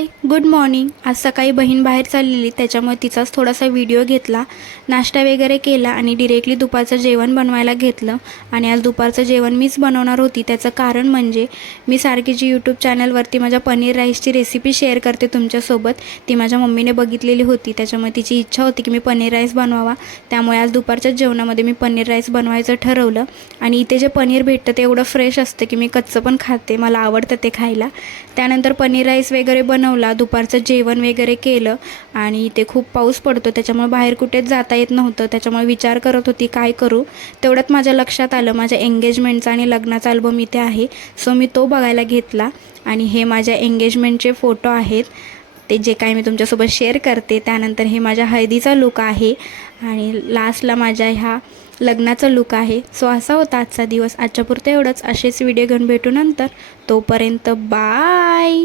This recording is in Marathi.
Hi good morning. आज सकाळी बहीण बाहेर चाललेली, त्याच्यामुळे तिचाच थोडासा व्हिडिओ घेतला, नाश्ता वगैरे केला आणि डिरेक्टली दुपारचं जेवण बनवायला घेतलं। आणि आज दुपारचं जेवण मीच बनवणार होती। त्याचं कारण म्हणजे मी सारखी जी यूट्यूब चॅनलवरती माझ्या पनीर राईसची रेसिपी शेअर करते तुमच्यासोबत, ती माझ्या मम्मीने बघितलेली होती, त्याच्यामुळे तिची इच्छा होती की मी पनीर राईस बनवावा। त्यामुळे आज दुपारच्या जेवणामध्ये मी पनीर राईस बनवायचं ठरवलं। आणि इथे जे पनीर भेटतं ते एवढं फ्रेश असतं की मी कच्चं पण खाते, मला आवडतं ते खायला। त्यानंतर पनीर राईस वगैरे बनवला, दुपारचं जेवण वगैरे केलं। आणि इथे खूप पाऊस पडतो, त्याच्यामुळे बाहेर कुठेच जाता येत नव्हतं, त्याच्यामुळे विचार करत होती काय करू। तेवढ्यात माझ्या लक्षात आलं माझ्या एंगेजमेंटचा आणि लग्नाचा अल्बम इथे आहे, सो मी तो बघायला घेतला। आणि हे माझ्या एंगेजमेंटचे फोटो आहेत, ते जे काही मी तुमच्यासोबत शेअर करते। त्यानंतर हे माझ्या हळदीचा लुक आहे आणि लास्टला माझ्या ह्या लग्नाचा लुक आहे। सो असा होता आजचा दिवस। आजच्या पुरतं एवढंच। असेच व्हिडिओ घेऊन भेटू नंतर, तोपर्यंत बाय।